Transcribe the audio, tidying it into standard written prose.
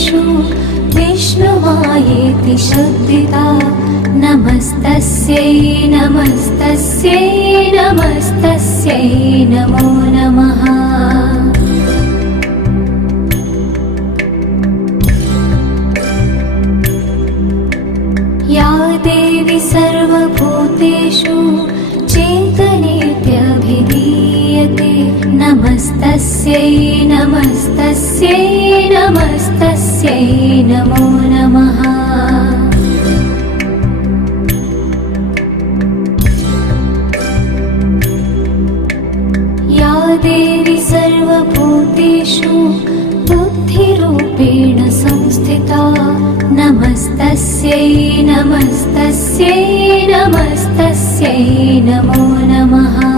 भूतेषु विष्णुमायेति शब्दिता नमस्तस्यै नमस्तस्यै नमस्तस्यै नमो नमः। या देवी सर्वभूतेषु चेतनेत्यभिधीयते नमस्तस्यै नमस्तस्यै नमस्तस्यै नमो नमः। या देवी सर्वभूतेषु बुद्धिरूपेण संस्थिता नमस्तस्यै नमस्तस्यै नमस्तस्यै नमो नमः।